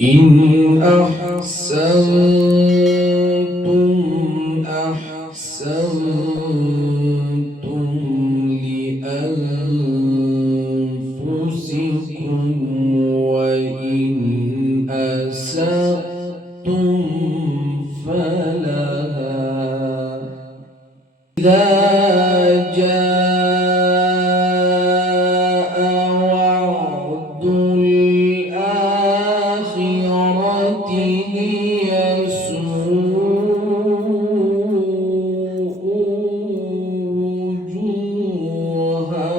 إن أحسنتم أحسنتم لأنفسكم وإن أسأتم فلها إذا جاء وعد الآخرة ليسوء وجوهكم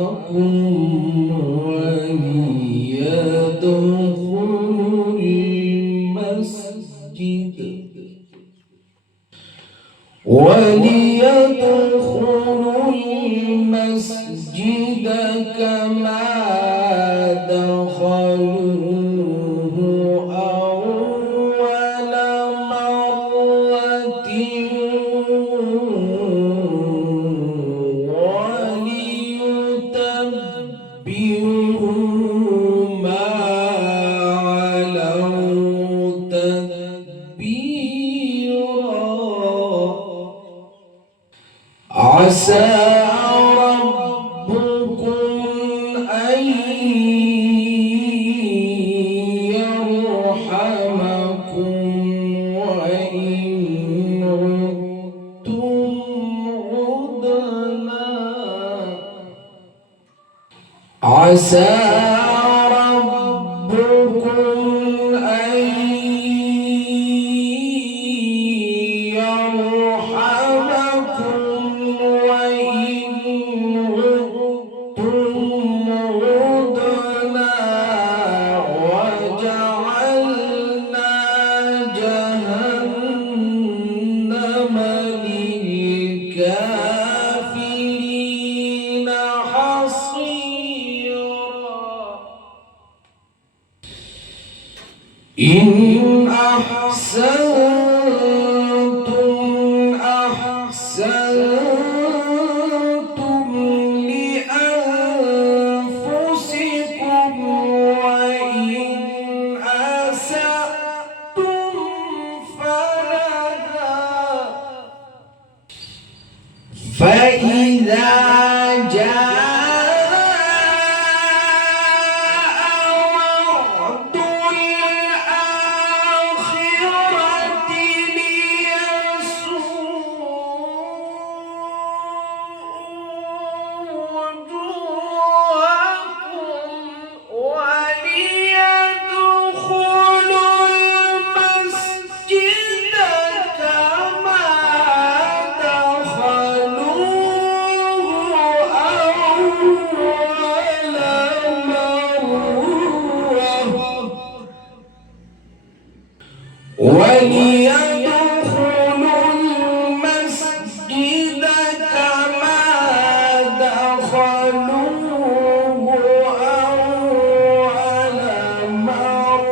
وليدخلوا المسجد كما دخلوه أول مرة وليتبروا ما علوا تتبيرا. عسى ربكم أن يرحمكم وإن عدتم عدنا. عسى ربكم أن يرحمكم وإن عدتم عدنا وجعلنا جهنم للكافرين حصيرا. إن أحسنتم أحسنتم لأنفسكم وإن أسأتم فلها فإذا جاء وعد الآخرة ليسوء وجوهكم وليدخلوا المسجد كما دخلوه أول مرة وليدخلوا المسجد كما دخلوه أول مرة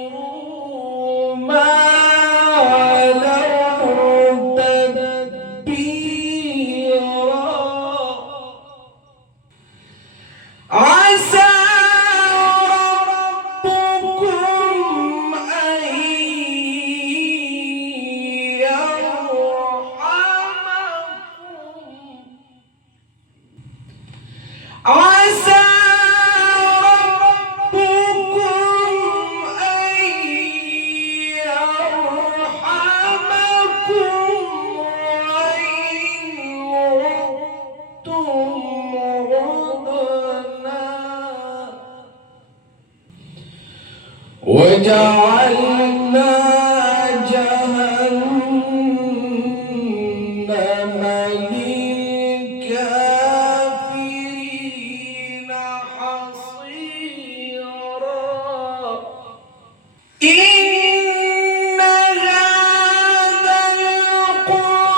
وليتبروا ما علوا تتبيرا. عسى ربكم أن يرحمكم. عسى ربكم أن يرحمكم وإن عدتم عدنا وجعلنا جهنم للكافرين حصيرا. إن هذا القرآن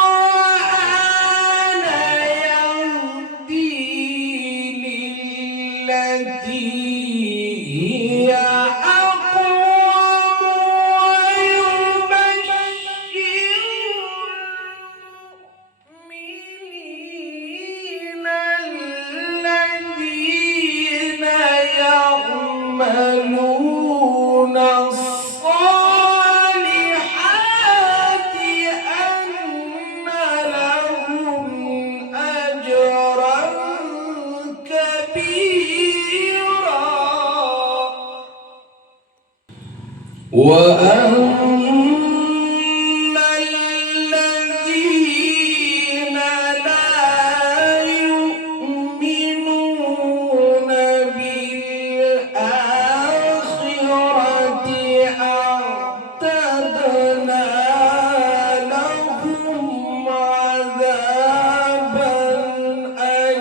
يهدي للتي هي أقوم ويبشر المؤمنين وأن الذين لا يؤمنون بالآخرة أعتدنا لهم عذابا أليما.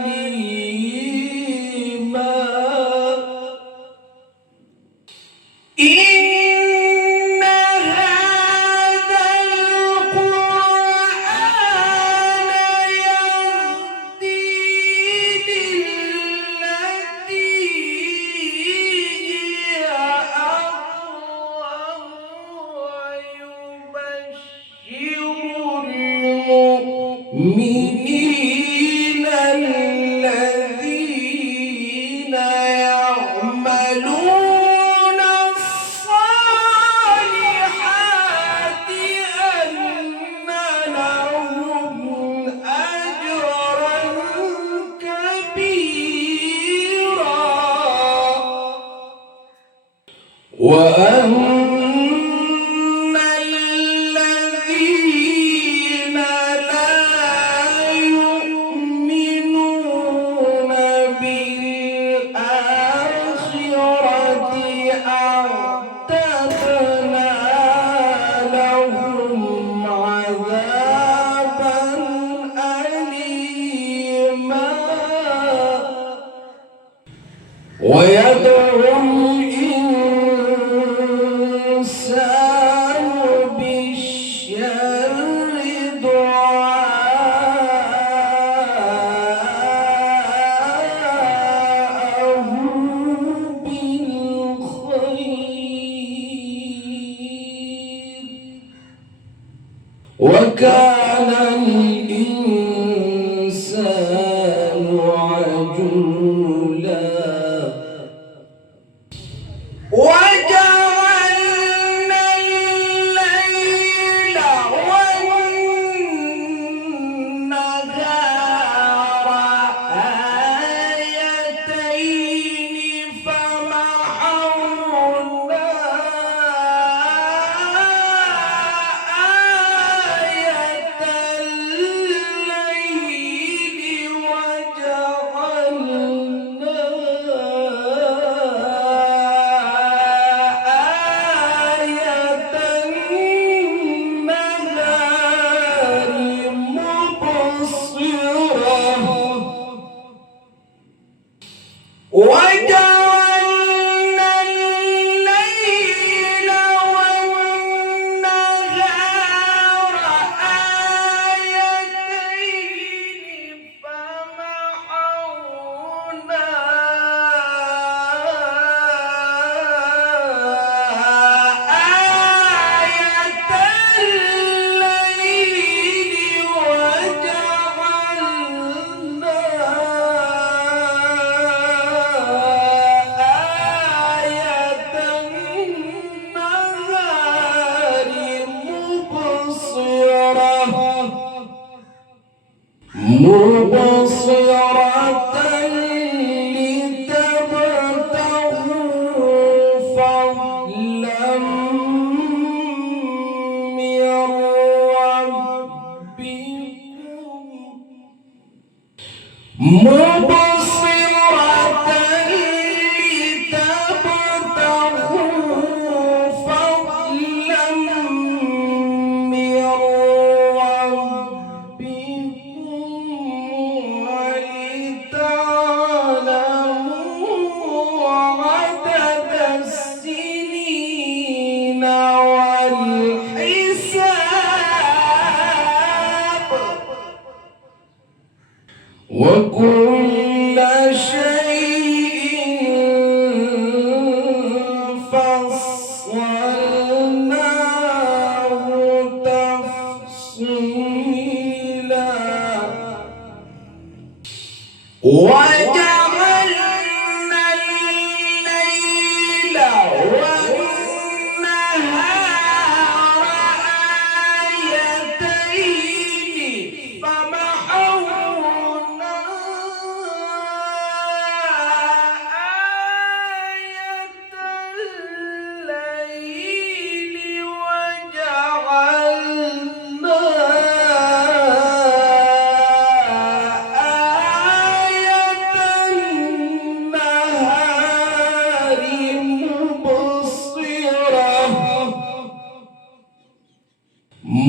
إن هذا القرآن يهدي للتي هي أقوم ويبشر المؤمنين الذين يعملون الصالحات أن لهم أجرا كبيرا، وأن الذين لا يؤمنون بالآخرة أعتدنا لهم عذابا أليما. ويدعو الإنسان بالشر دعاءه بالخير، وكان الإنسان عجولا. وجعلنا الليل والنهار آيتين فمحونا آية الليل وجعلنا وجعلنا الليل والنهار آيتين فمحونا آية الليل وجعلنا مبصرة لتبتغوا فضلا من ربكم، مبصرة لتبتغوا فضلا من ربكم ولتعلموا عدد السنين والحساب، وكل شيء فصلناه تفصيلا. وجعلنا الليل والنهار آيتين فمحونا آية الليل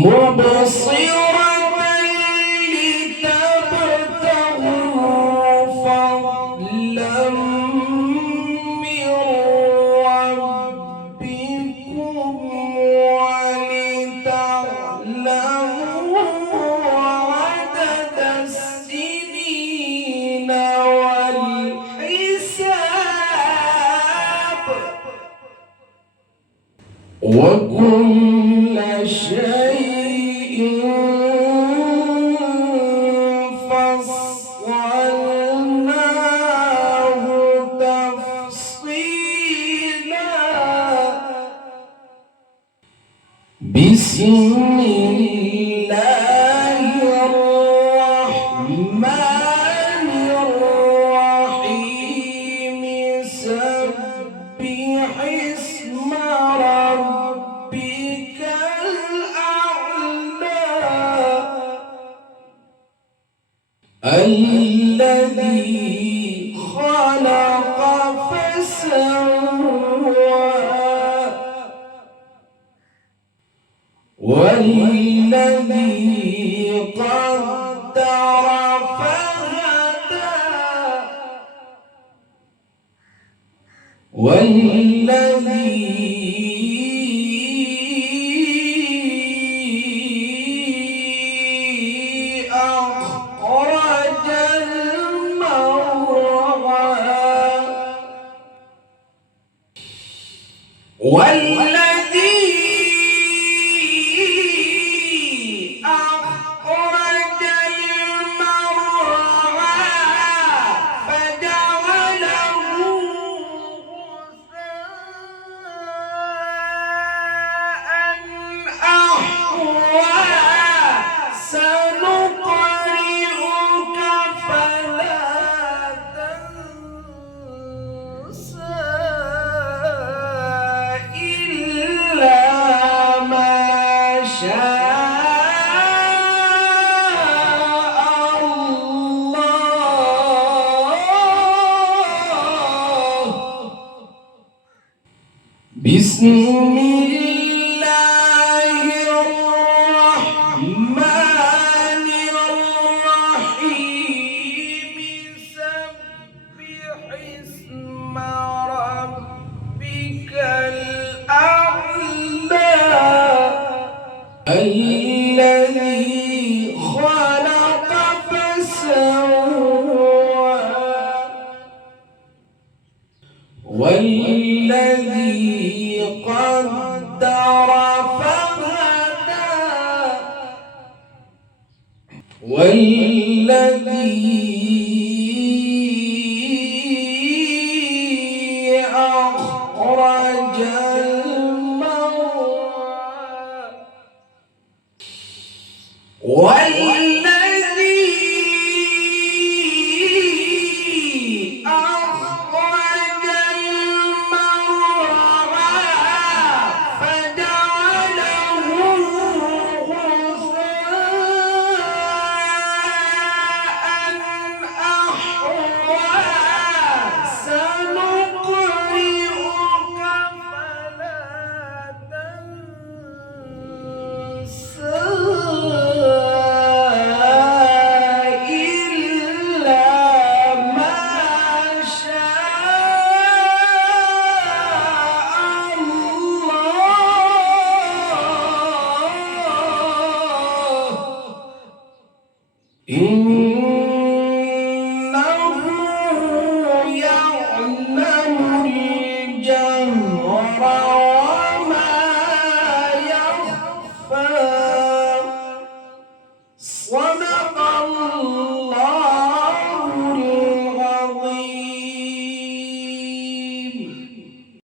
مبصرة لتبتغوا فضلا من ربكم ولتعلموا عدد السنين والحساب وكل شيء فصلناه تفصيلا بسم الله الرحمن الرحيم سبح اسم ربك الأعلى الذي خلق فسوى والذي قدر فهدى والذي أخرج المرعى بسم الله الرحمن الرحيم سبح اسم ربك الأعلى الذي خلق فسوى